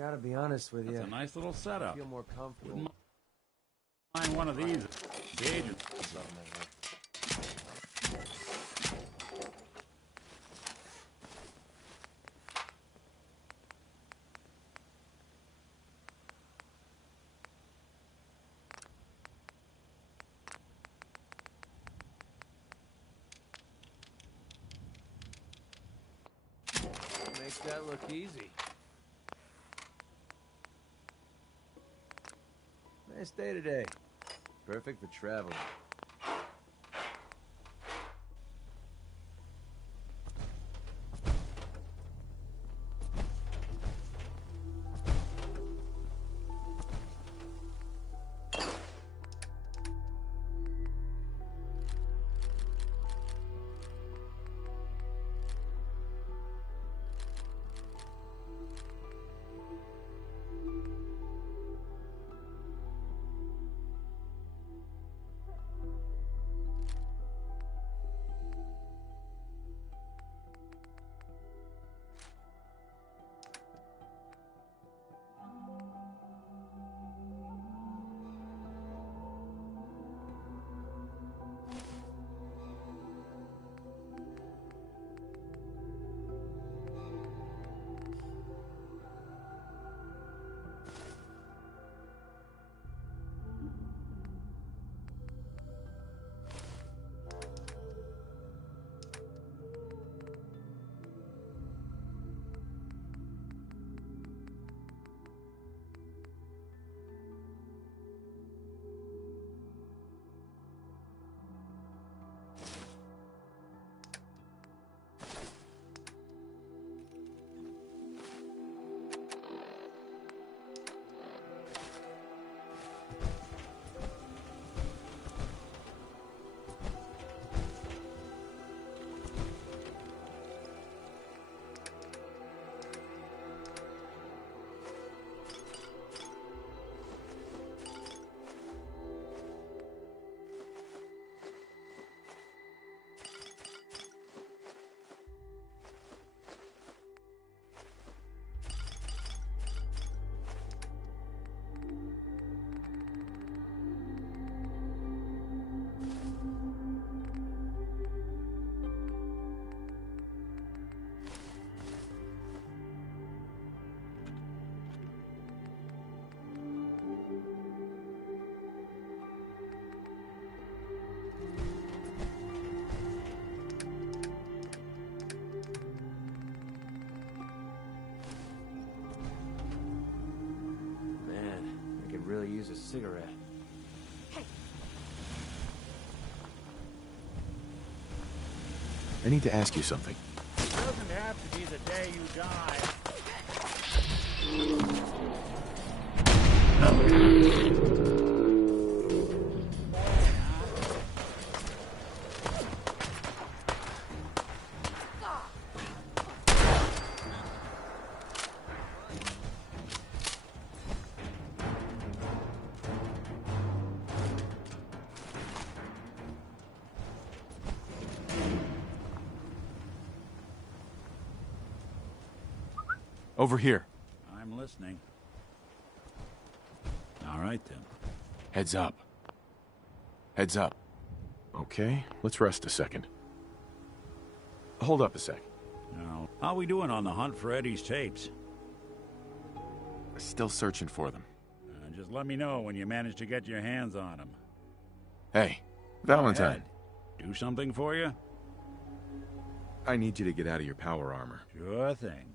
Gotta be honest with you. It's a nice little setup. I feel more comfortable. Wouldn't mind one of these. The agent. Makes that look easy. Nice day today. Perfect for traveling. Really use a cigarette. Hey. I need to ask you something. It doesn't have to be the day you die. Over here. I'm listening. All right, then. Heads up. Heads up. Okay, let's rest a second. Hold up a sec. Now, how we doing on the hunt for Eddie's tapes? Still searching for them. Just let me know when you manage to get your hands on them. Hey, Valentine. Do something for you? I need you to get out of your power armor. Sure thing.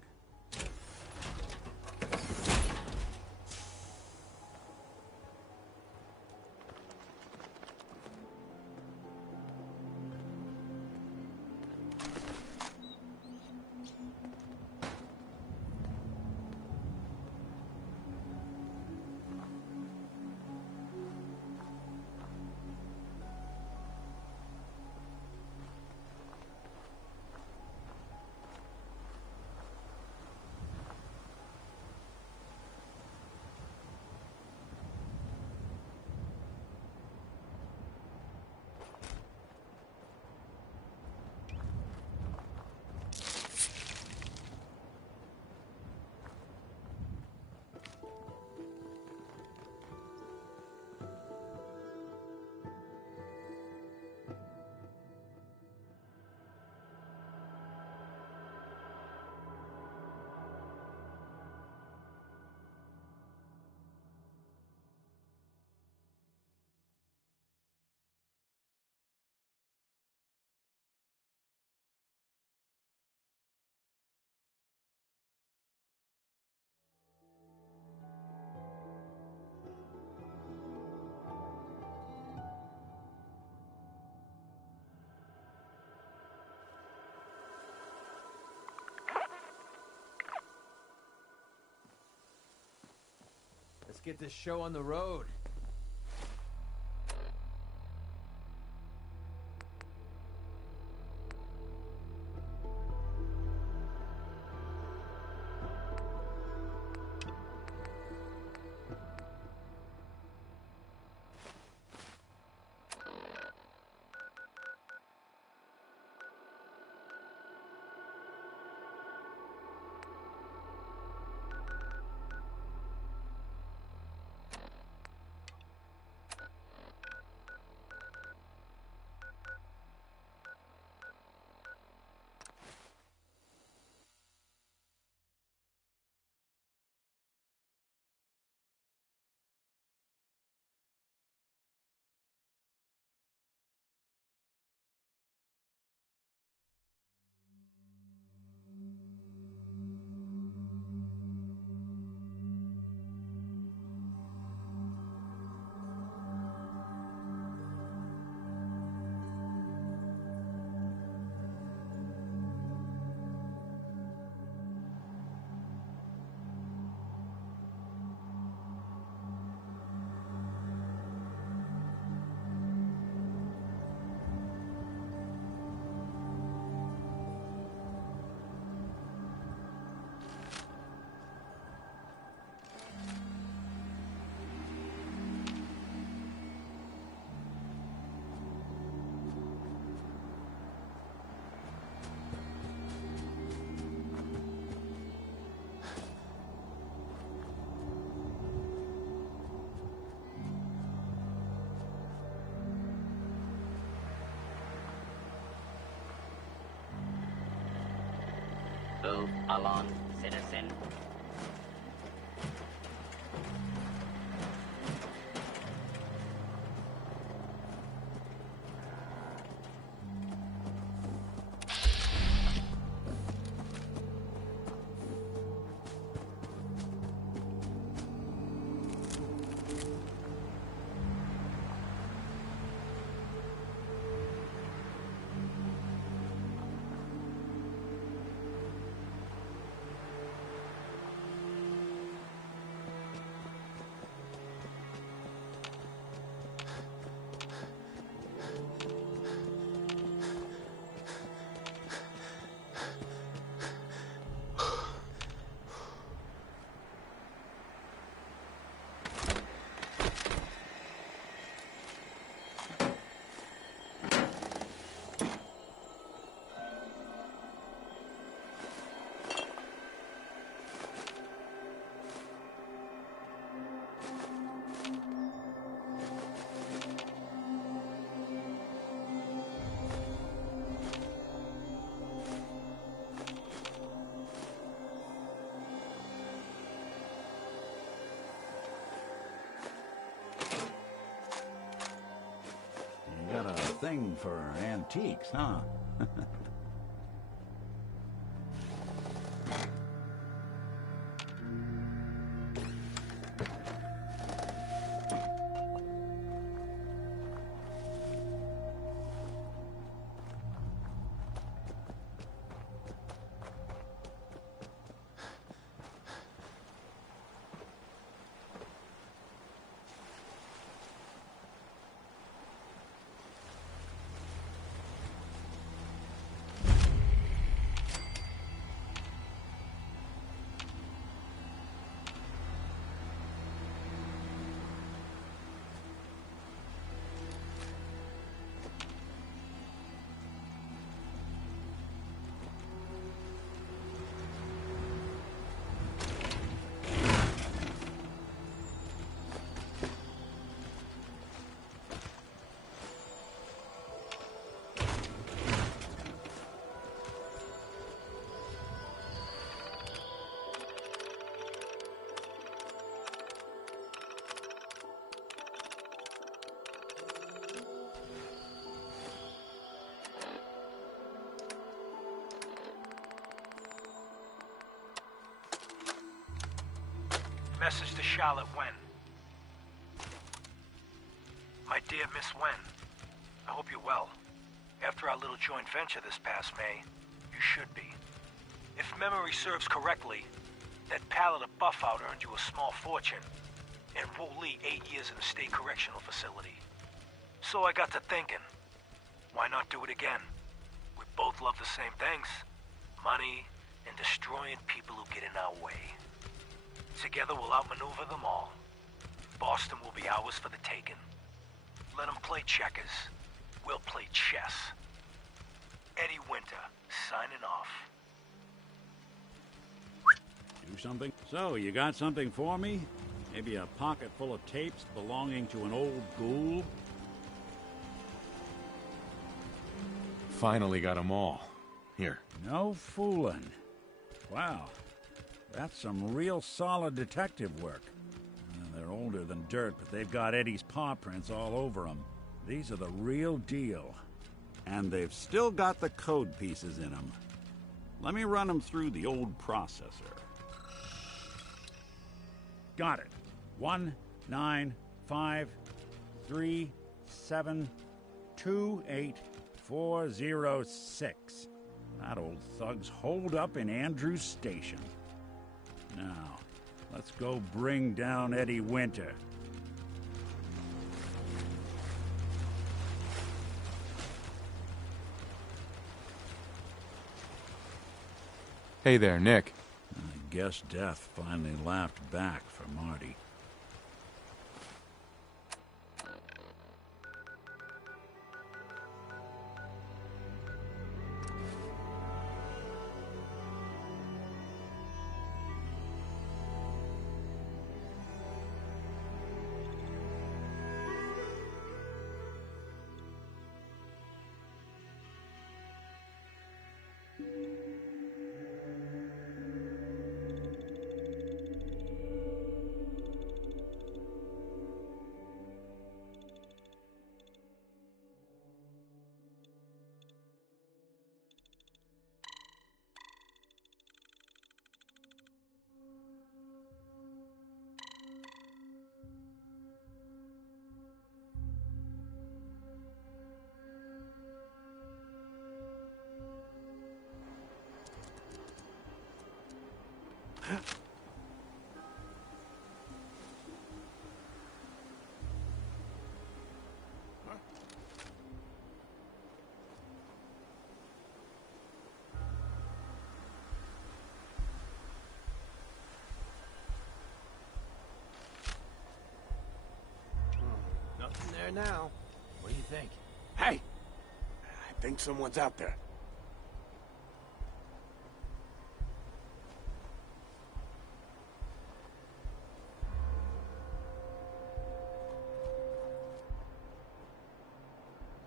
get this show on the road. Move along, citizen. You got a thing for antiques, huh? Message to Charlotte Wen. My dear Miss Wen, I hope you're well. After our little joint venture this past May, you should be. If memory serves correctly, that pallet of buff out earned you a small fortune. and Wu Li 8 years in a state correctional facility. So I got to thinking, why not do it again? We both love the same things. Money and destroying people who get in our way. Together we'll outmaneuver them all. Boston will be ours for the taking. Let them play checkers. We'll play chess. Eddie Winter, signing off. Do something? So, you got something for me? Maybe a pocket full of tapes belonging to an old ghoul? Finally got them all. Here. No fooling. Wow. That's some real solid detective work. They're older than dirt, but they've got Eddie's paw prints all over them. These are the real deal. And they've still got the code pieces in them. Let me run them through the old processor. Got it. 19553728406. That old thug's holed up in Andrews Station. Now, let's go bring down Eddie Winter. Hey there, Nick. I guess death finally laughed back for Marty. Nothing there now. What do you think? Hey! I think someone's out there.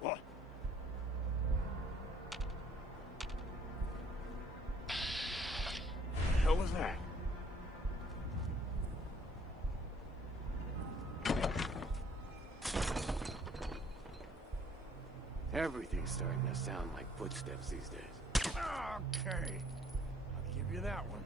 What? The hell was that? Everything's starting to sound like footsteps these days. Okay. I'll give you that one.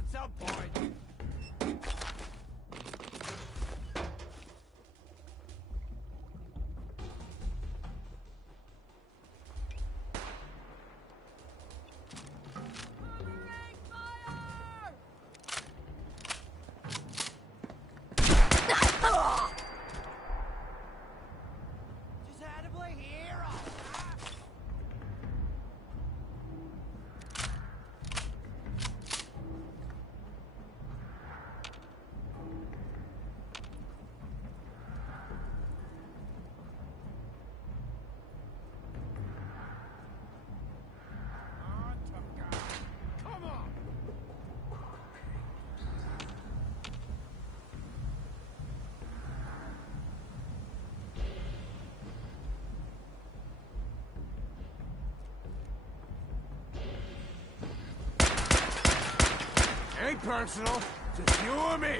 at some point. Just had to play hero. Come on. Ain't personal, just you or me.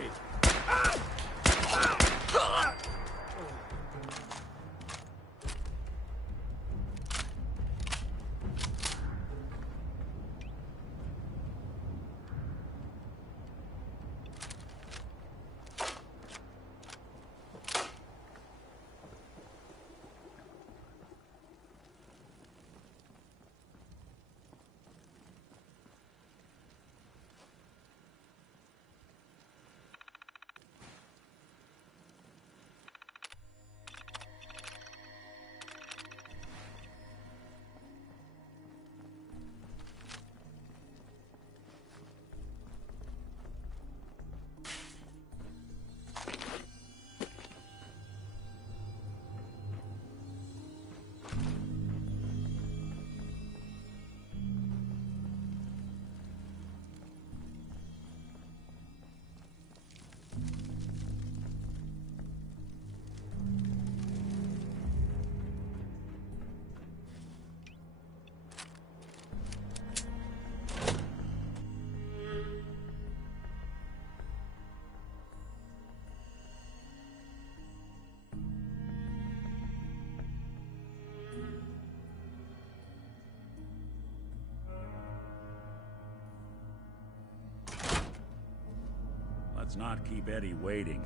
Let's not keep Eddie waiting.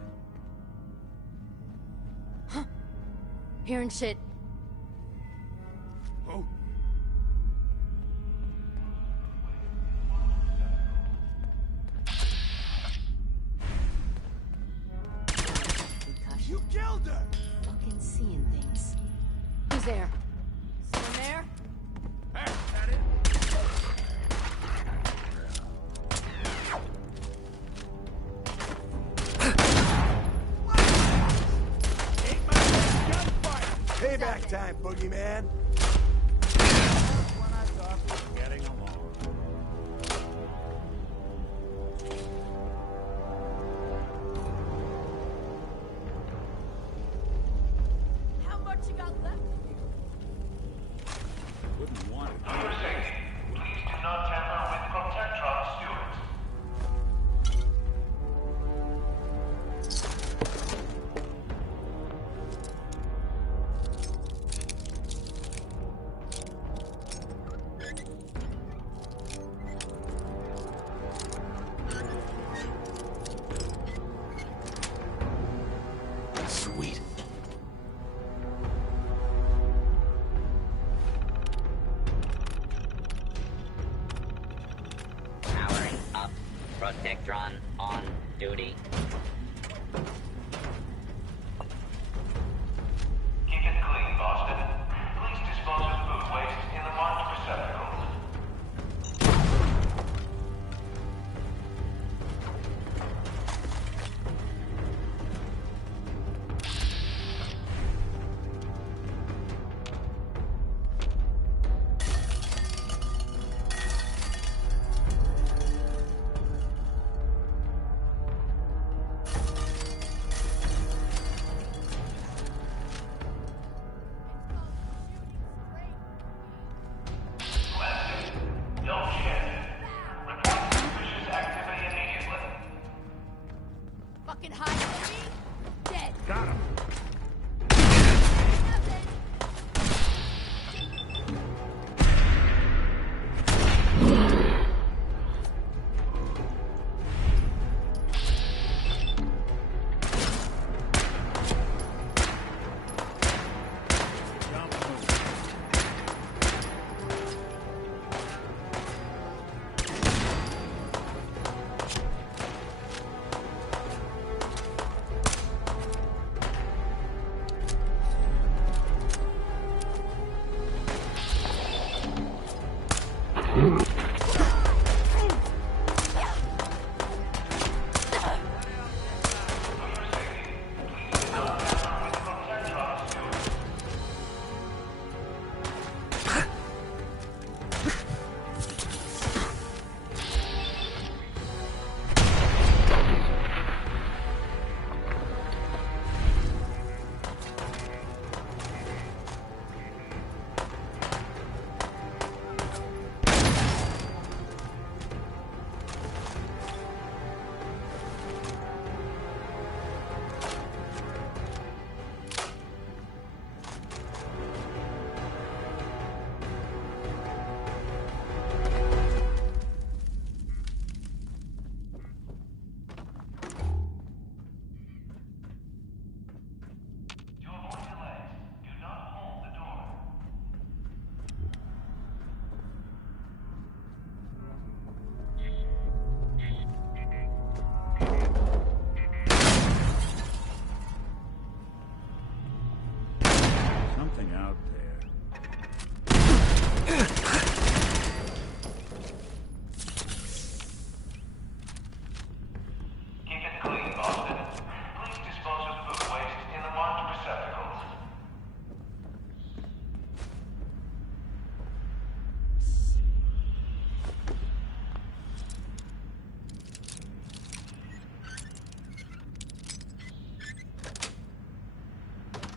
Hearing shit. Oh. Concussion. You killed her! Fucking seeing things. Who's there? Someone there? Hey, that it? Payback time, boogeyman. When I thought we were getting along. How much you got left? Wouldn't want it. Number 6, please do not tamper with Protectron stewards. Sweet. Powering up. Protectron on duty. Keep it clean, Boston. Please dispose of food waste in the marked receptacles.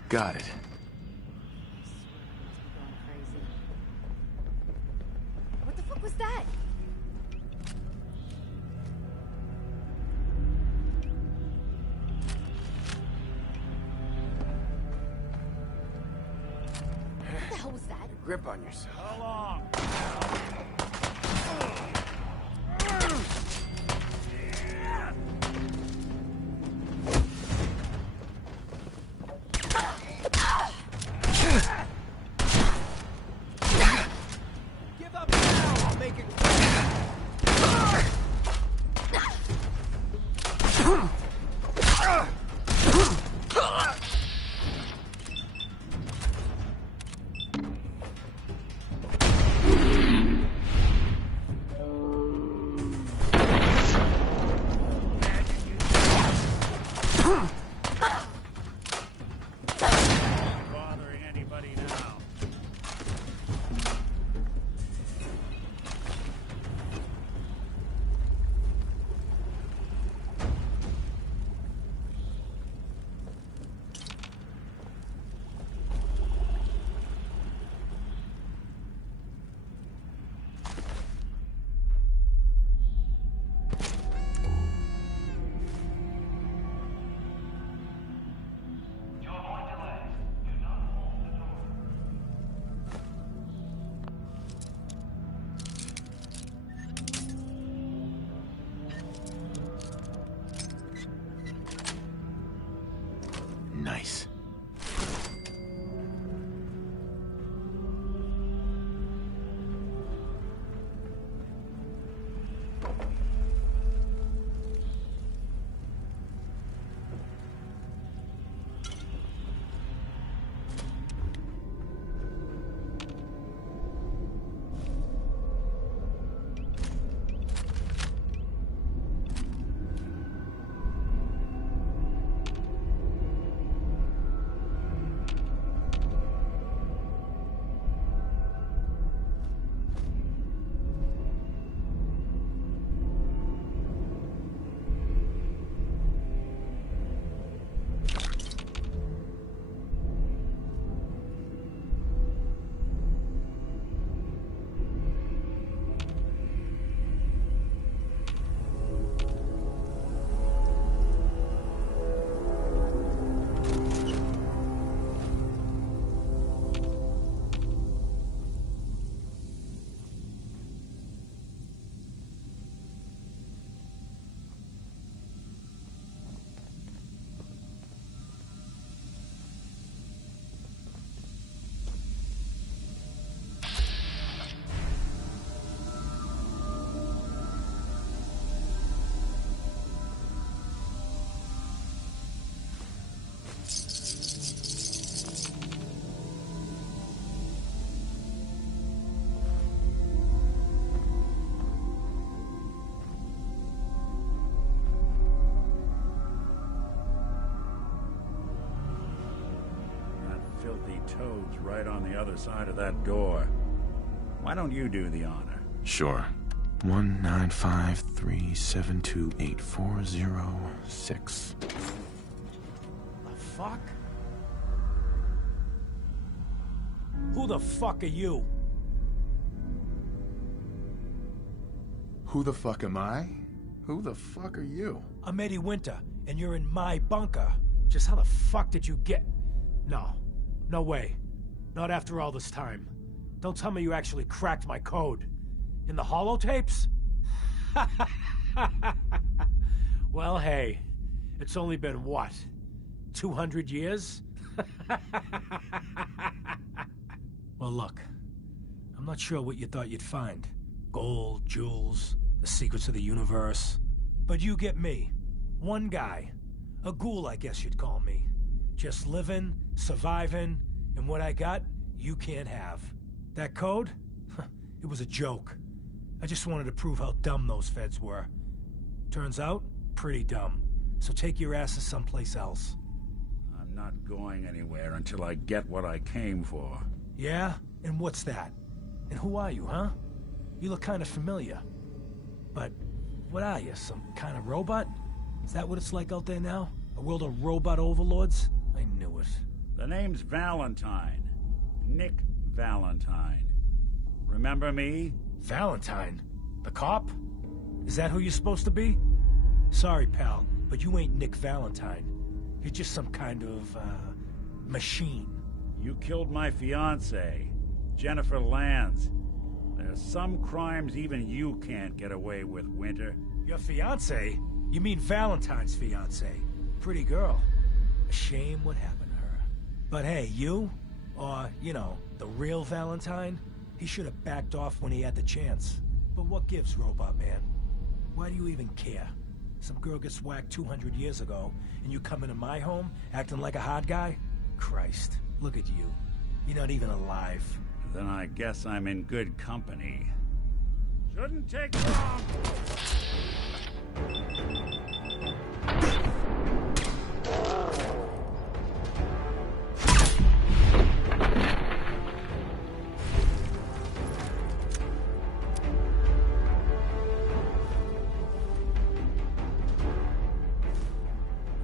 Got it. What the fuck was that? What the hell was that? Grip on yourself. How long? Give up now, I'll make it Bothering anybody now. To avoid delays, do not hold the door. Nice. That filthy toad's right on the other side of that door. Why don't you do the honor? Sure. 19537284006. The fuck? Who the fuck are you? Who the fuck am I? Who the fuck are you? I'm Eddie Winter, and you're in my bunker. Just how the fuck did you get... No. No way. Not after all this time. Don't tell me you actually cracked my code. In the holotapes? Well, hey. It's only been, what? 200 years? Well, look. I'm not sure what you thought you'd find. Gold, jewels, the secrets of the universe. But you get me. One guy. A ghoul, I guess you'd call me. Just living, surviving, and what I got, you can't have. That code? It was a joke. I just wanted to prove how dumb those feds were. Turns out, pretty dumb. So take your asses someplace else. I'm not going anywhere until I get what I came for. Yeah? And what's that? And who are you, huh? You look kind of familiar. But what are you, some kind of robot? Is that what it's like out there now? A world of robot overlords? I knew it. The name's Valentine. Nick Valentine. Remember me? Valentine? The cop? Is that who you're supposed to be? Sorry, pal, but you ain't Nick Valentine. You're just some kind of, machine. You killed my fiancée, Jennifer Lands. There's some crimes even you can't get away with, Winter. Your fiancée? You mean Valentine's fiancée? Pretty girl. A shame what happened to her. But hey, you? Or, you know, the real Valentine? He should have backed off when he had the chance. But what gives, Robot Man? Why do you even care? Some girl gets whacked 200 years ago, and you come into my home, acting like a hot guy? Christ, look at you. You're not even alive. Then I guess I'm in good company. Shouldn't take long!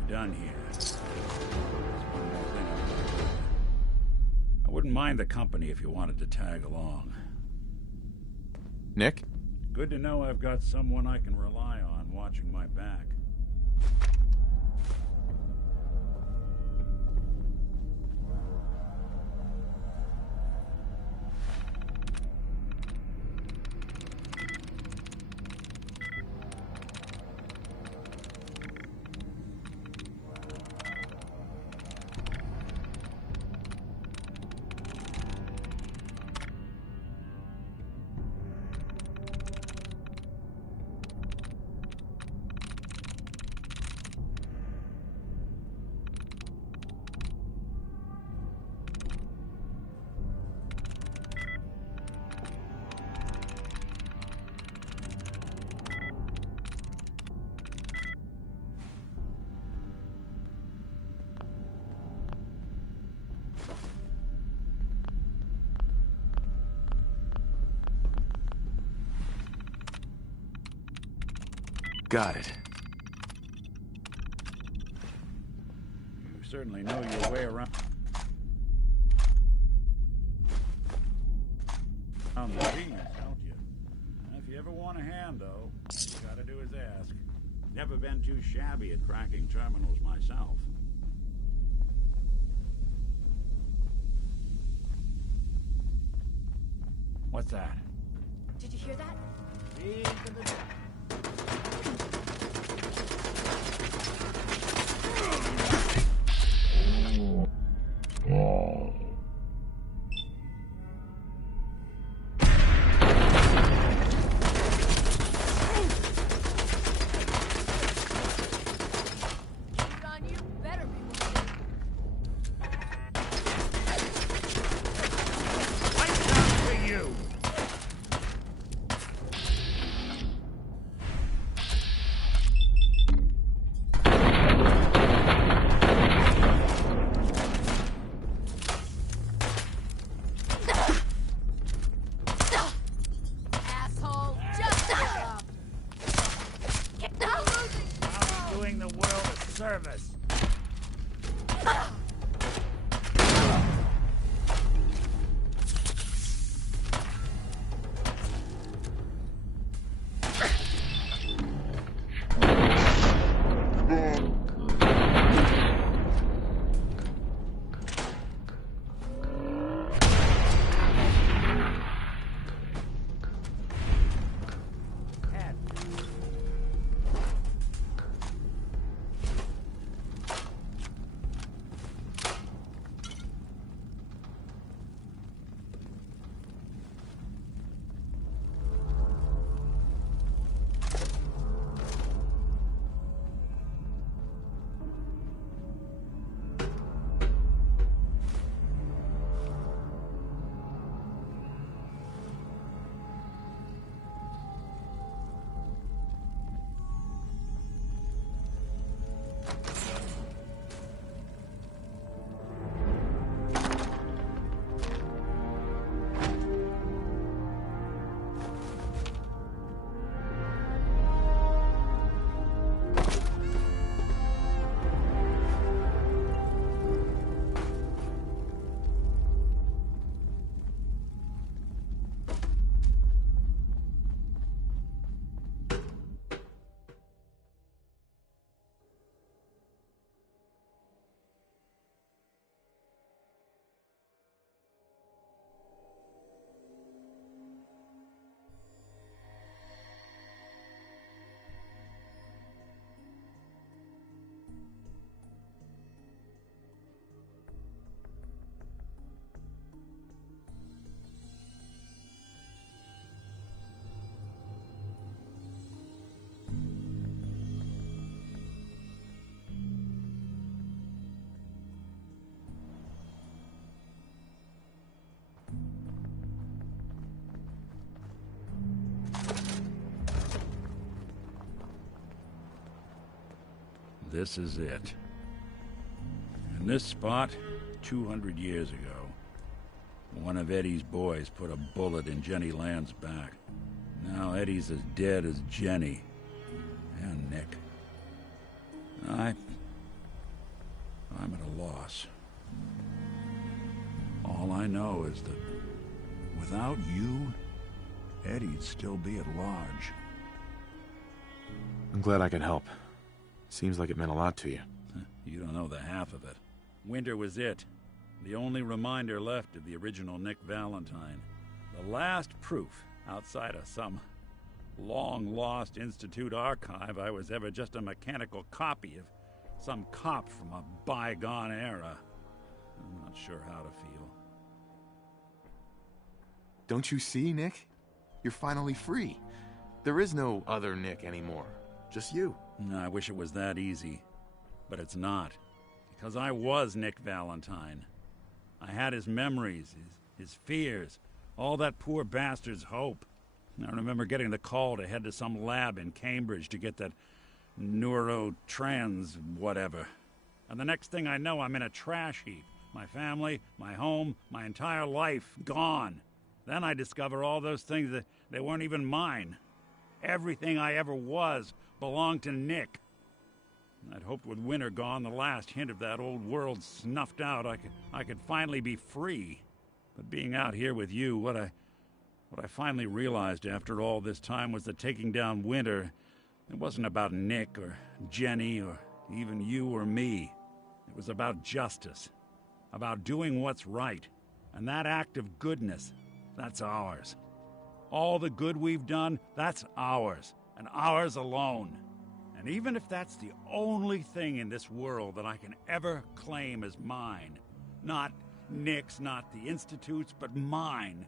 Done here. There's one more thing I want to do. I wouldn't mind the company if you wanted to tag along. Nick? Good to know I've got someone I can rely on watching my back. Got it. You certainly know your way around the beans, don't you? If you ever want a hand, though, all you gotta do is ask. Never been too shabby at cracking terminals myself. What's that? Did you hear that? Shoot on you, better be moving. Lights out for you! Asshole, just shut up. I'm doing the world a service. this is it. In this spot, 200 years ago, one of Eddie's boys put a bullet in Jenny Land's back. Now Eddie's as dead as Jenny. And Nick. I'm at a loss. All I know is that without you, Eddie'd still be at large. I'm glad I could help. Seems like it meant a lot to you. You don't know the half of it. Winter was it. The only reminder left of the original Nick Valentine. The last proof, outside of some long-lost Institute archive, I was ever just a mechanical copy of some cop from a bygone era. I'm not sure how to feel. Don't you see, Nick? You're finally free. There is no other Nick anymore. Just you. I wish it was that easy. But it's not. Because I was Nick Valentine. I had his memories, his fears, all that poor bastard's hope. I remember getting the call to head to some lab in Cambridge to get that neurotrans whatever. And the next thing I know, I'm in a trash heap. My family, my home, my entire life gone. Then I discover all those things that they weren't even mine. Everything I ever was belonged to Nick. I'd hoped with Winter gone, the last hint of that old world snuffed out, I could finally be free. But being out here with you, what I finally realized after all this time was that taking down Winter, it wasn't about Nick or Jenny or even you or me. It was about justice, about doing what's right. And that act of goodness, that's ours. All the good we've done, that's ours, and ours alone. And even if that's the only thing in this world that I can ever claim as mine, not Nick's, not the Institute's, but mine,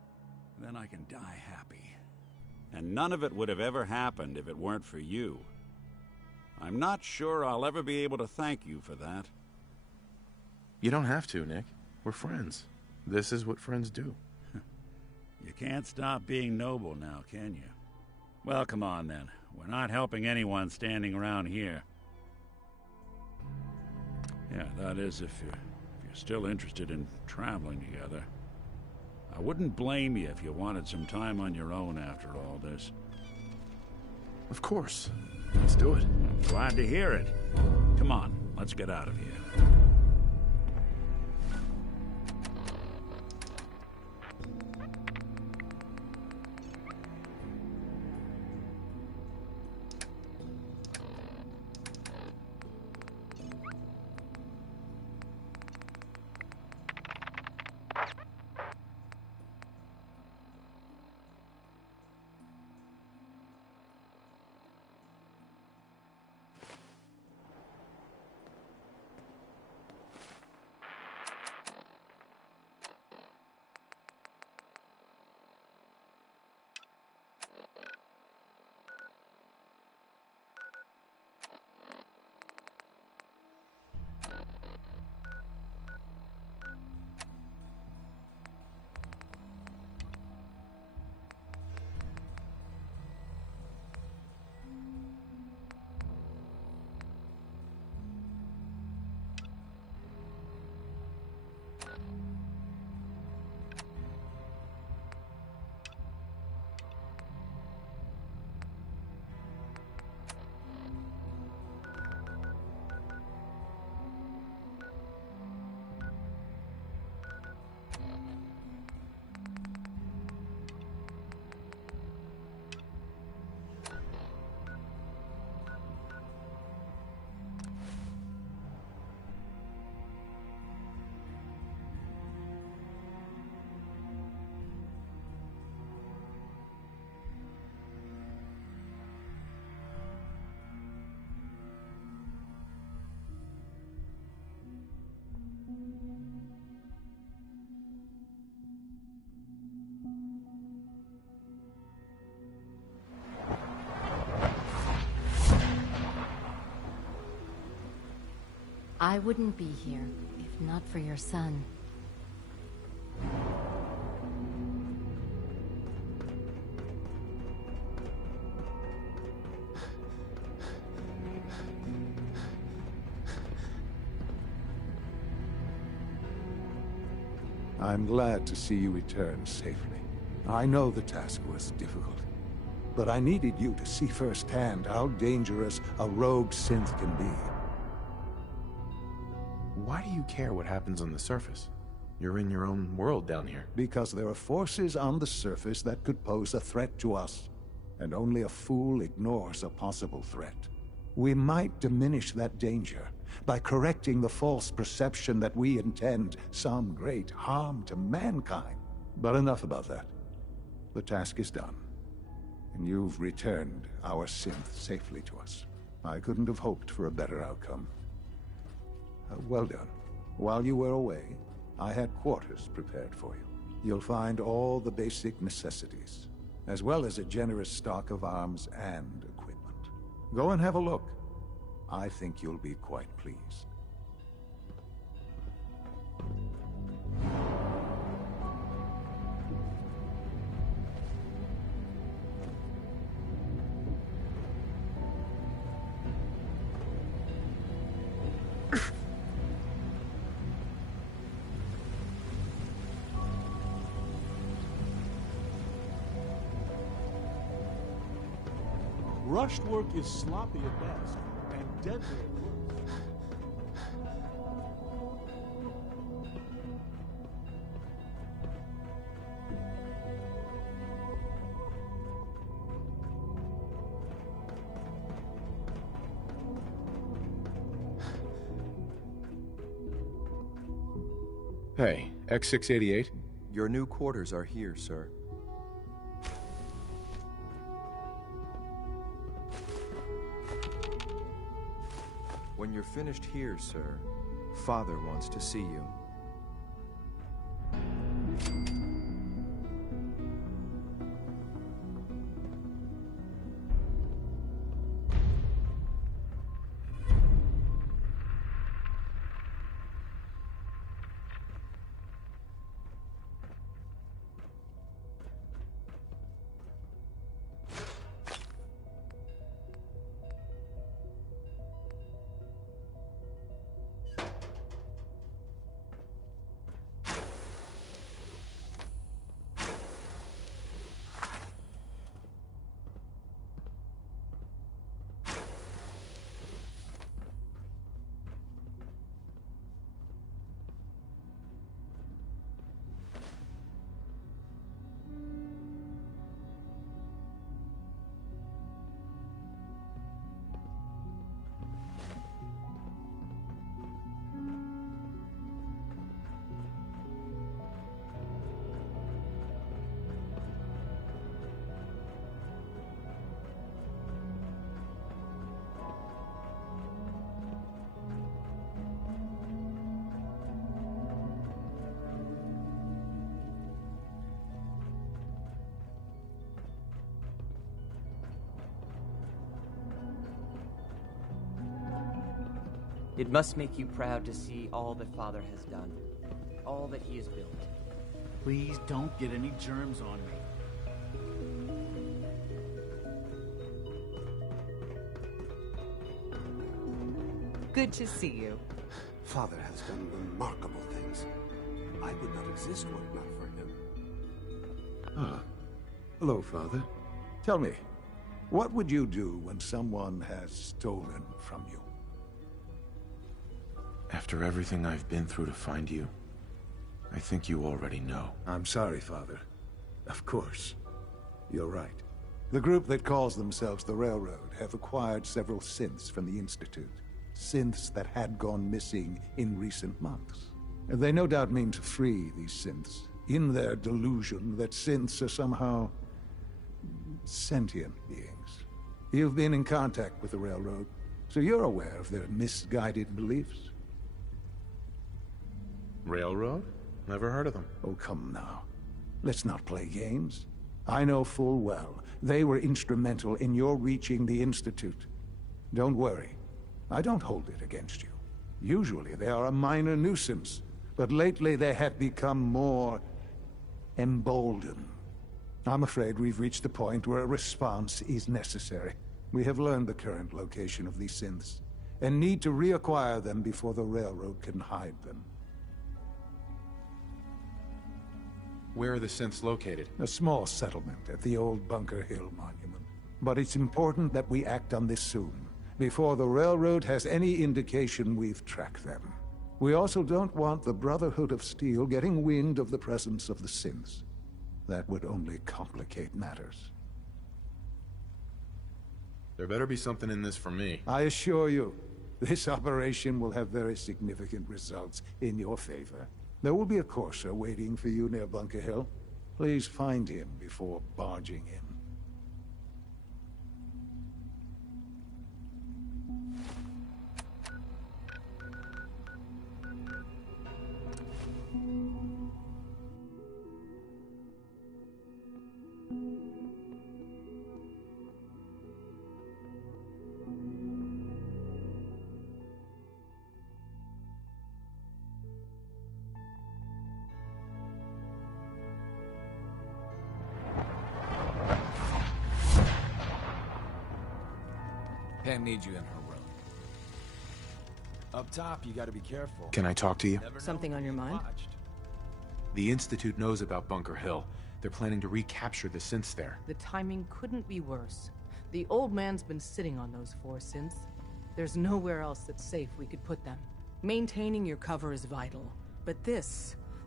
then I can die happy. And none of it would have ever happened if it weren't for you. I'm not sure I'll ever be able to thank you for that. You don't have to, Nick. We're friends. This is what friends do. You can't stop being noble now, can you? Well, come on then. We're not helping anyone standing around here. Yeah, that is if you're still interested in traveling together. I wouldn't blame you if you wanted some time on your own after all this. Of course. Let's do it. I'm glad to hear it. Come on, let's get out of here. I wouldn't be here if not for your son. I'm glad to see you return safely. I know the task was difficult, but I needed you to see firsthand how dangerous a rogue synth can be. Why do you care what happens on the surface? You're in your own world down here. Because there are forces on the surface that could pose a threat to us, and only a fool ignores a possible threat. We might diminish that danger by correcting the false perception that we intend some great harm to mankind. But enough about that. The task is done, and you've returned our synth safely to us. I couldn't have hoped for a better outcome. Well done. While you were away, I had quarters prepared for you. You'll find all the basic necessities, as well as a generous stock of arms and equipment. Go and have a look. I think you'll be quite pleased. Rushed work is sloppy at best, and deadly at worst. Hey, X688? Your new quarters are here, sir. When you're finished here, sir, Father wants to see you. It must make you proud to see all that Father has done, all that he has built. Please don't get any germs on me. Good to see you. Father has done remarkable things. I would not exist were it not for him. Ah. Hello, Father. Tell me, what would you do when someone has stolen from you? After everything I've been through to find you, I think you already know. I'm sorry, Father. Of course. You're right. The group that calls themselves the Railroad have acquired several synths from the Institute. Synths that had gone missing in recent months. And they no doubt mean to free these synths, in their delusion that synths are somehow sentient beings. You've been in contact with the Railroad, so you're aware of their misguided beliefs. Railroad? Never heard of them. Oh, come now. Let's not play games. I know full well they were instrumental in your reaching the Institute. Don't worry. I don't hold it against you. Usually they are a minor nuisance, but lately they have become more emboldened. I'm afraid we've reached a point where a response is necessary. We have learned the current location of these synths, and need to reacquire them before the Railroad can hide them. Where are the synths located? A small settlement at the old Bunker Hill monument. But it's important that we act on this soon, before the railroad has any indication we've tracked them. We also don't want the Brotherhood of Steel getting wind of the presence of the synths. That would only complicate matters. There better be something in this for me. I assure you, this operation will have very significant results in your favor. There will be a courser waiting for you near Bunker Hill. Please find him before barging in. Pam needs you in her room. Up top, you gotta be careful. Can I talk to you? Something on your mind? The Institute knows about Bunker Hill. They're planning to recapture the synths there. The timing couldn't be worse. The old man's been sitting on those 4 synths. There's nowhere else that's safe we could put them. Maintaining your cover is vital. But the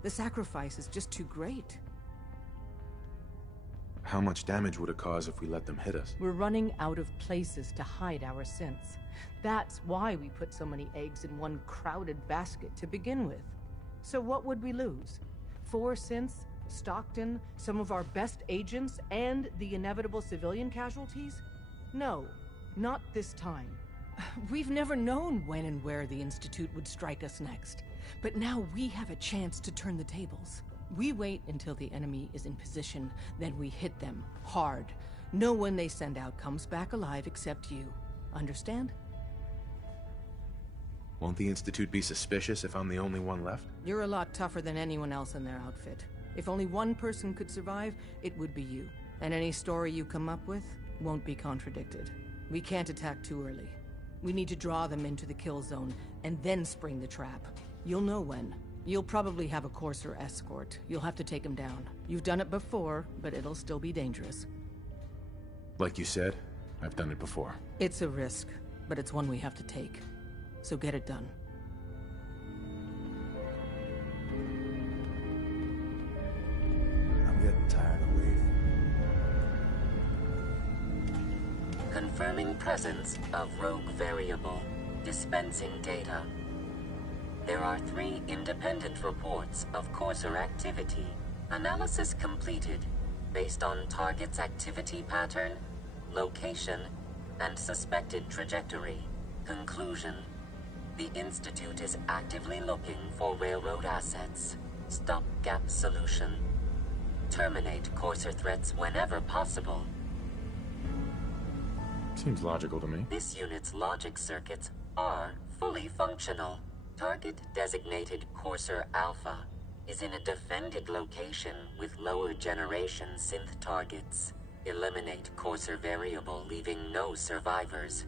sacrifice is just too great. How much damage would it cause if we let them hit us? We're running out of places to hide our synths. That's why we put so many eggs in one crowded basket to begin with. So what would we lose? 4 synths, Stockton, some of our best agents, and the inevitable civilian casualties? No, not this time. We've never known when and where the Institute would strike us next. But now we have a chance to turn the tables. We wait until the enemy is in position, then we hit them hard. No one they send out comes back alive except you. Understand? Won't the Institute be suspicious if I'm the only one left? You're a lot tougher than anyone else in their outfit. If only one person could survive, it would be you. And any story you come up with won't be contradicted. We can't attack too early. We need to draw them into the kill zone, and then spring the trap. You'll know when. You'll probably have a Courser escort. You'll have to take him down. You've done it before, but it'll still be dangerous. Like you said, I've done it before. It's a risk, but it's one we have to take. So get it done. I'm getting tired of waiting. Confirming presence of rogue variable. Dispensing data. There are 3 independent reports of Courser activity. Analysis completed, based on target's activity pattern, location, and suspected trajectory. Conclusion. The Institute is actively looking for railroad assets. Stopgap solution. Terminate Courser threats whenever possible. Seems logical to me. This unit's logic circuits are fully functional. Target designated Courser Alpha is in a defended location with lower generation synth targets. Eliminate Courser variable, leaving no survivors.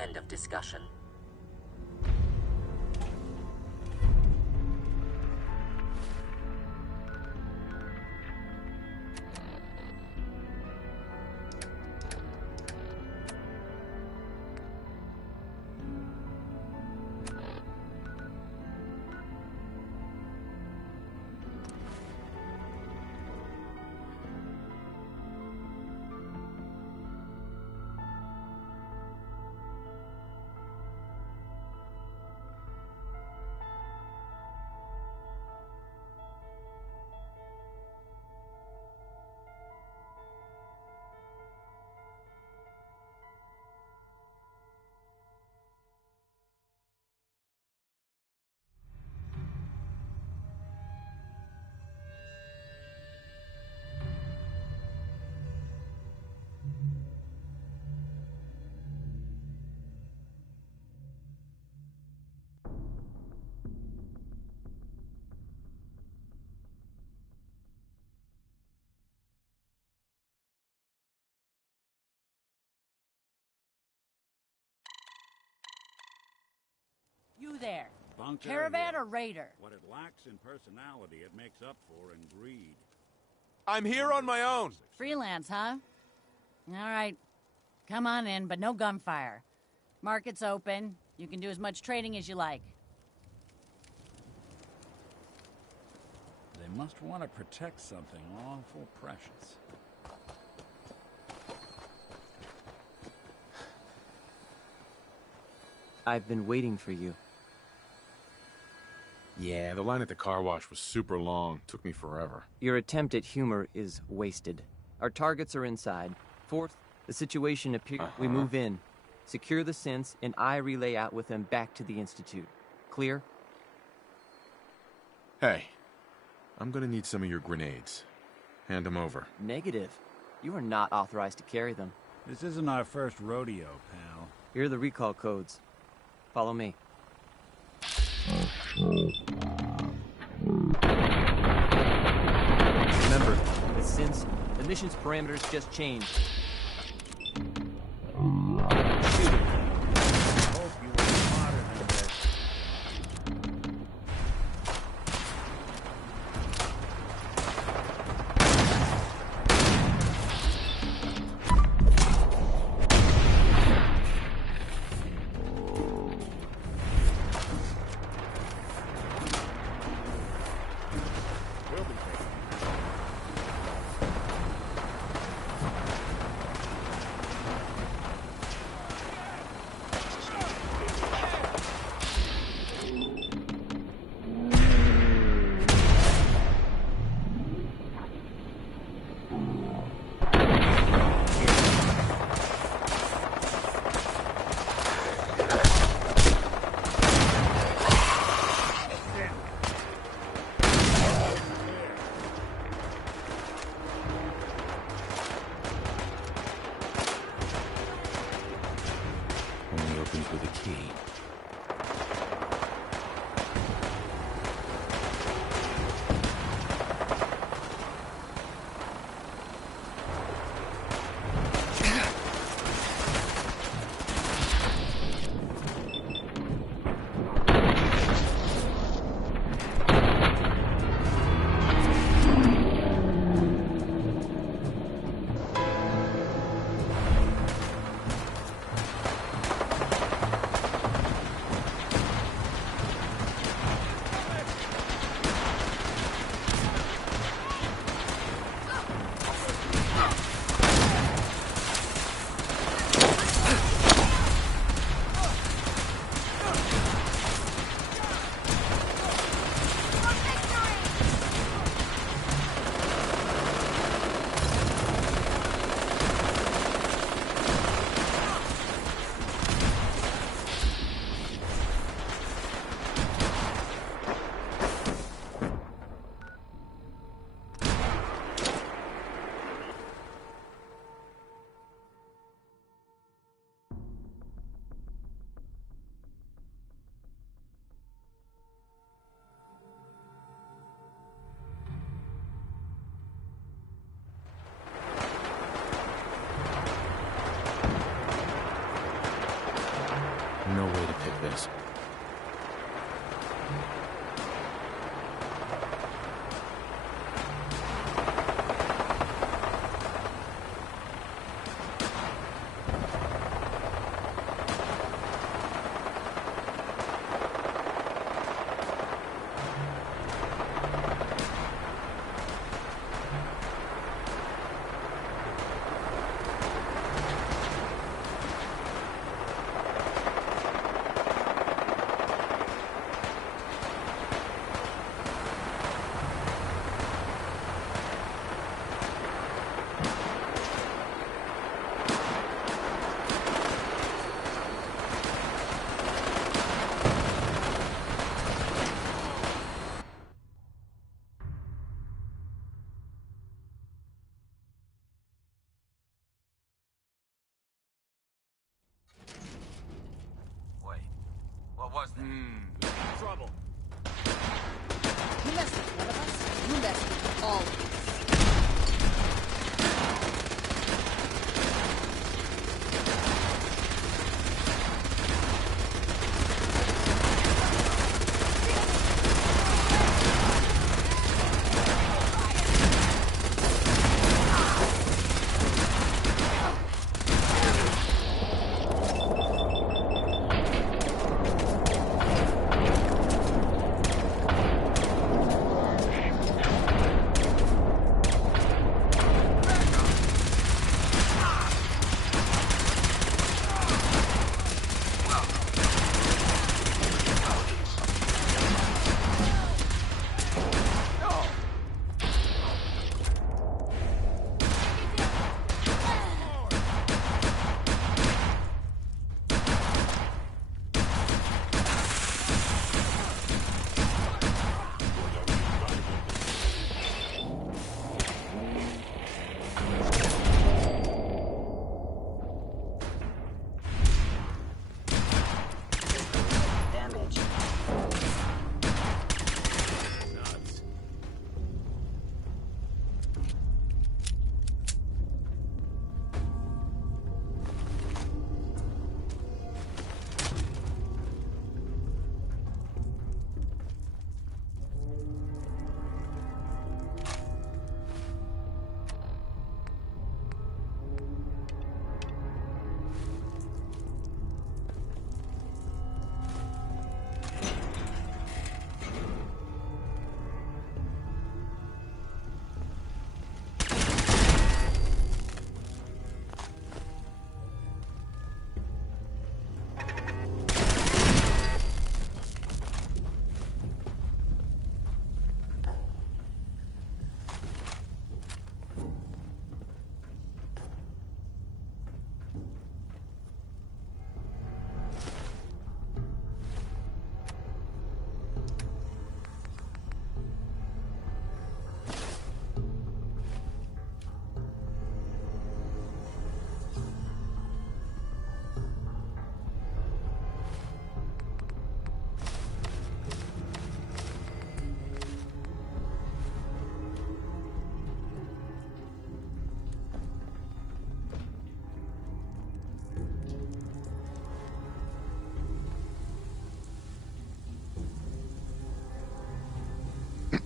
End of discussion. You there. Bunker Caravan Hill. or raider? What it lacks in personality, it makes up for in greed. I'm here on my own. Freelance, huh? All right. Come on in, but no gunfire. Market's open. You can do as much trading as you like. They must want to protect something awful precious. I've been waiting for you. Yeah, the line at the car wash was super long. Took me forever. Your attempt at humor is wasted. Our targets are inside. Fourth, the situation appears. We move in, secure the synths, and I relay out with them back to the Institute. Clear? Hey, I'm gonna need some of your grenades. Hand them over. Negative. You are not authorized to carry them. This isn't our first rodeo, pal. Here are the recall codes. Follow me. Remember, the synths, the mission's parameters just changed. Shoot it. I hope you were smarter than this. Only opens with a key. No way to pick this. What was that? Trouble. You mess with one of us, you mess with all of us.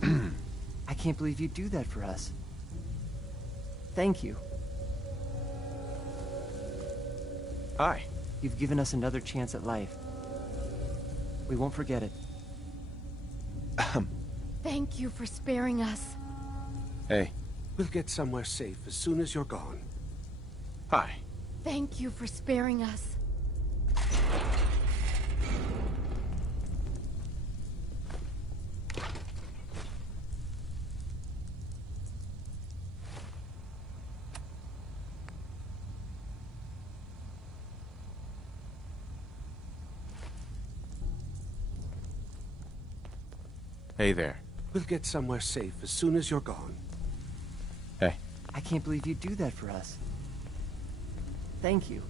I can't believe you'd do that for us. Thank you. Hi. You've given us another chance at life. We won't forget it. Thank you for sparing us. Hey. We'll get somewhere safe as soon as you're gone. Hi. Thank you for sparing us. Hey there. We'll get somewhere safe as soon as you're gone. Hey. I can't believe you'd do that for us. Thank you.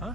Huh?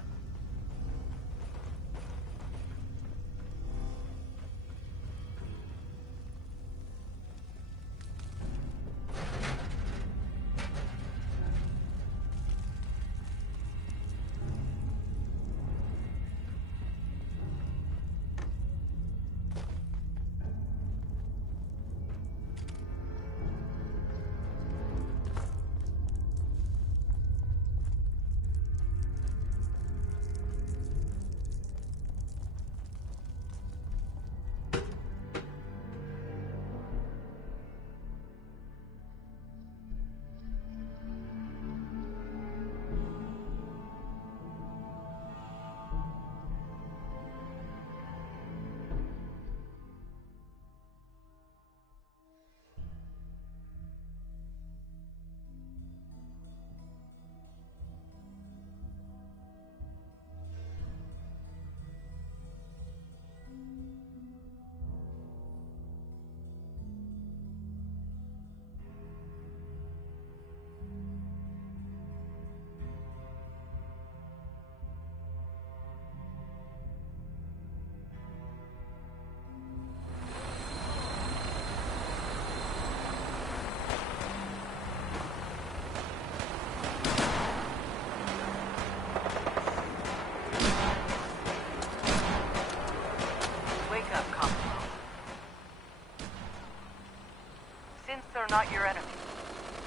Not your enemy.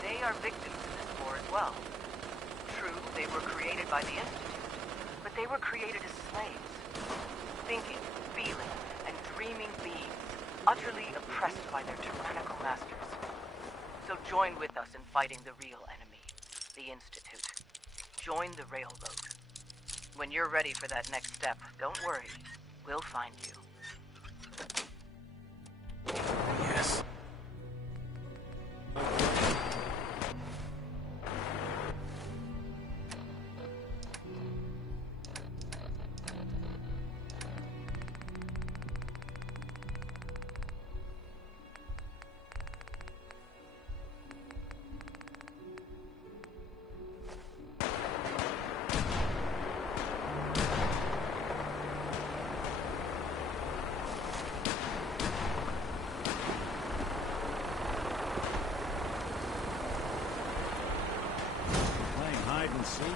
They are victims in this war as well. True, they were created by the Institute, but they were created as slaves. Thinking, feeling, and dreaming beings, utterly oppressed by their tyrannical masters. So join with us in fighting the real enemy, the Institute. Join the Railroad. When you're ready for that next step, don't worry. We'll find you. Yes. Playing hide and seek?